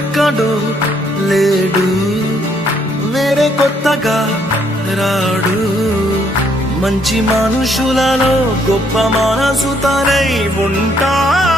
ఎక్కడో లేడు, వేరే కొత్తగా రాడు. మంచి మనుషులలో గొప్ప మనసు తనై ఉంటాడు.